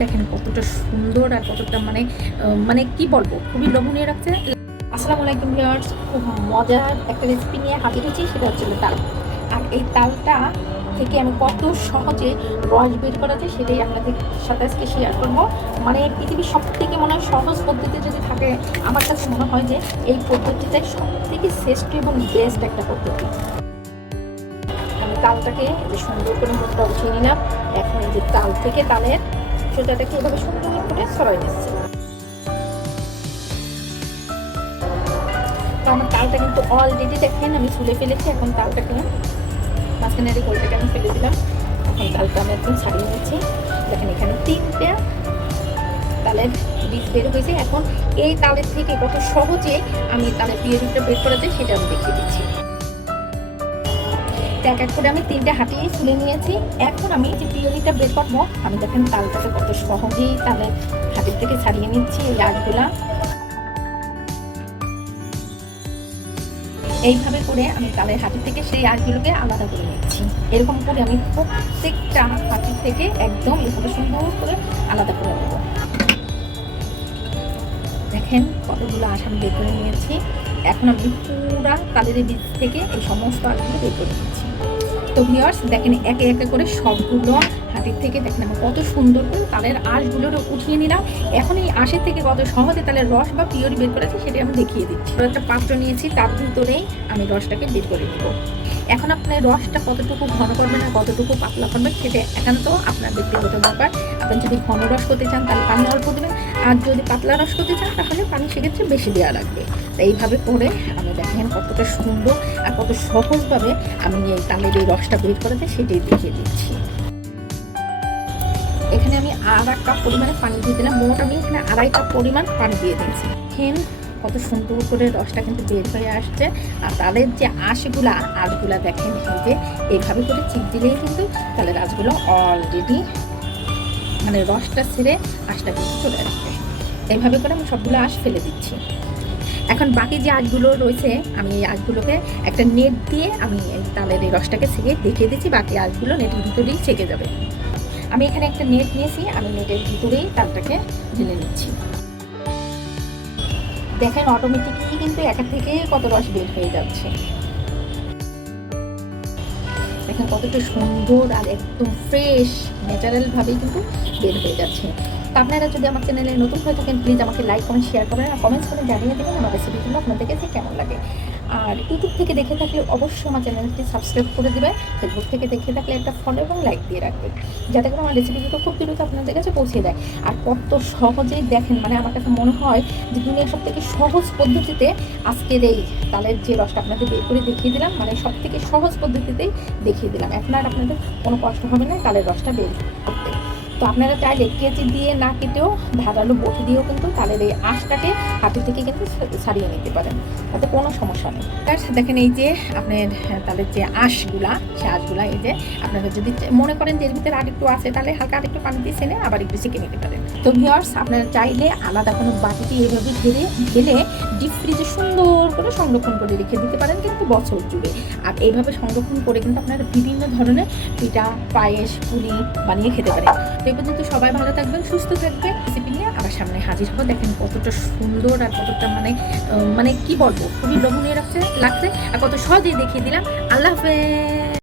দেখেন কতটা সুন্দর আর কতটা মানে কি বলবো, খুবই লোভনীয় লাগছে। আসসালামু আলাইকুম ভিউয়ার্স, খুব মজার একটা রেসিপি নিয়ে হাজির হয়েছি, সেটা হচ্ছে তাল। আর এই তালটা থেকে আমি কত সহজে রস বের করা যায় সেটাই আপনাদের সাথে আজকে শেয়ার করবো। মানে পৃথিবীর সব থেকে মনে হয় সহজ পদ্ধতি যদি থাকে, আমার কাছে মনে হয় যে এই পদ্ধতিটাই সব থেকে শ্রেষ্ঠ এবং বেস্ট একটা পদ্ধতি। আমি তালটাকে সুন্দর করে মুখটা উঠিয়ে নিলাম। এখন এই যে তাল থেকে তালের সোজাটাকে এভাবে সুন্দর করে ছড়াই দিচ্ছি। তো আমার তালটা কিন্তু অলরেডি দেখেন আমি ছুলে ফেলেছি। এখন তালটাকে মাঝখানের এই গোলটাকে আমি ফেলে দিলাম। এখন তালটা আমি একদম ছাড়িয়ে নিচ্ছি। দেখেন এখানে 3টে তালের বীজ বের হয়েছে। এখন এই তালের থেকে কত সহজে আমি তালের পিউরিটা বের করা যায় সেটা আমি দেখিয়ে দিচ্ছি। এক এক করে আমি 3টে হাঁটিয়ে ছুলে নিয়েছি। এখন আমি যে পিউরিটা বের করবো, আমি দেখেন তালটাকে কত সহজেই তালের হাঁটির থেকে ছাড়িয়ে নিচ্ছি। এই আঁশগুলা এইভাবে করে আমি তালের হাঁটি থেকে সেই আঁশগুলোকে আলাদা করে নিচ্ছি। এরকম করে আমি প্রত্যেকটা হাঁটি থেকে একদম এভাবে সুন্দর করে আলাদা করে নেব। দেখেন কতগুলো আঁশ আমি বের করে নিয়েছি। এখন আমি পুরা তালের বীজ থেকে এই সমস্ত আঁশগুলো বের করে নিচ্ছি। তো ভিউয়ার্স দেখেন একে একে করে সবগুলো হাঁটির থেকে দেখেন আমি কত সুন্দর করে তালের আঁশগুলোর উঠিয়ে নিলাম। এখন এই আঁশের থেকে কত সহজে তালের রস বা পিওরি বের করেছি সেটা আমি দেখিয়ে দিচ্ছি। একটা পাত্র নিয়েছি, তার ভিতরেই আমি রসটাকে বের করে নেব। এখন আপনার রসটা কতটুকু ঘন করবেন আর কতটুকু পাতলা করবেন সেটা একান্ত আপনার ব্যক্তিগত ব্যাপার। আপনি যদি ঘন রস করতে চান তাহলে পানি অল্প দেবেন, আর যদি পাতলা রস করতে চান তাহলে পানি সেক্ষেত্রে বেশি দেওয়া লাগবে। তো এইভাবে করে আমি দেখেন কতটা সুন্দর আর কত সহজভাবে আমি এই তালের এই রসটা বের করে দেয় সেটাই দেখিয়ে দিচ্ছি। এখানে আমি 1.5 কাপ পরিমাণে পানি দিয়ে দিলাম। মোট আমি এখানে 2.5 কাপ পরিমাণ পানি দিয়ে দিয়েছি। কত সুন্দর করে রসটা কিন্তু বের হয়ে আসছে। আর তালের যে আঁশগুলা দেখেন এই যে এইভাবে করে চিপ দিলেই কিন্তু তালের আঁশগুলো অলরেডি মানে রসটা ছেড়ে আঁশটা কিন্তু চলে আসবে। এইভাবে করে আমি সবগুলো আঁশ ফেলে দিচ্ছি। এখন বাকি যে আঁশগুলো রয়েছে আমি এই আঁশগুলোকে একটা নেট দিয়ে আমি এই তালের এই রসটাকে ছেঁকে দেখিয়ে দিচ্ছি। বাকি আঁশগুলো নেটের ভিতরেই ছেঁকে যাবে। আমি এখানে একটা নেট নিয়েছি, আমি নেটের ভিতরেই তালটাকে ঢেলে নিচ্ছি। দেখেন অটোমেটিকলি কিন্তু একা থেকে কত রস বের হয়ে যাচ্ছে। দেখেন কতটা সুন্দর আর একদম ফ্রেশ ন্যাচারালভাবেই কিন্তু বের হয়ে যাচ্ছে। তো আপনারা যদি আমার চ্যানেলে নতুন হয়ে থাকেন প্লিজ আমাকে লাইক কমেন্ট শেয়ার করবেন আর কমেন্টস করে জানিয়ে দেবেন আমার রেসিপিগুলো আপনাদের কাছে কেমন লাগে। আর ইউটিউব থেকে দেখে থাকলে অবশ্যই আমার চ্যানেলটি সাবস্ক্রাইব করে দেবে। ফেসবুক থেকে দেখে থাকলে একটা ফলো এবং লাইক দিয়ে রাখবেন, যাতে করে আমার রেসিপিগুলো খুব দ্রুত আপনাদের কাছে পৌঁছে দেয়। আর কত সহজেই দেখেন মানে আমার কাছে মনে হয় যে দুনিয়ার সব থেকে সহজ পদ্ধতিতে আজকের এই তালের যে রসটা আপনাদের বের করে দেখিয়ে দিলাম, মানে সব থেকে সহজ পদ্ধতিতেই দেখিয়ে দিলাম। এখন আর আপনাদের কোনো কষ্ট হবে না তালের রসটা বের করতে। তো আপনারা চাইলে কেচি দিয়ে না কেটেও ধারালো বটি দিয়েও কিন্তু তালের এই আঁশটাকে হাতে থেকে কিন্তু ছাড়িয়ে নিতে পারেন, তাতে কোনো সমস্যা নেই। দেখেন এই যে আপনার তালের যে আঁশগুলা, সে আঁশগুলা এই যে আপনারা যদি মনে করেন যে এর ভিতরে আরেকটু আছে তাহলে হালকা আরেকটু পানি দিয়ে ছেনে আবার একটু সেঁকে নিতে পারেন। তো ভিউয়ার্স আপনারা চাইলে আলাদা কোনো বাটিতে এভাবে ঢেলে ডিপ ফ্রিজে সুন্দর করে সংরক্ষণ করে রেখে দিতে পারেন কিন্তু বছর জুড়ে। আর এইভাবে সংরক্ষণ করে কিন্তু আপনারা বিভিন্ন ধরনের পিঠা, পায়েস, পুলি বানিয়ে খেতে পারেন। তো এই পর্যন্ত সবাই ভালো থাকবেন, সুস্থ থাকবেন। রেসিপি নিয়ে আবার সামনে হাজির হবো। দেখেন কতটা সুন্দর আর কতটা মানে কি বলবো, খুবই লোভনীয় লাগছে আর কত সহজেই দেখিয়ে দিলাম। আল্লাহ হাফেজ।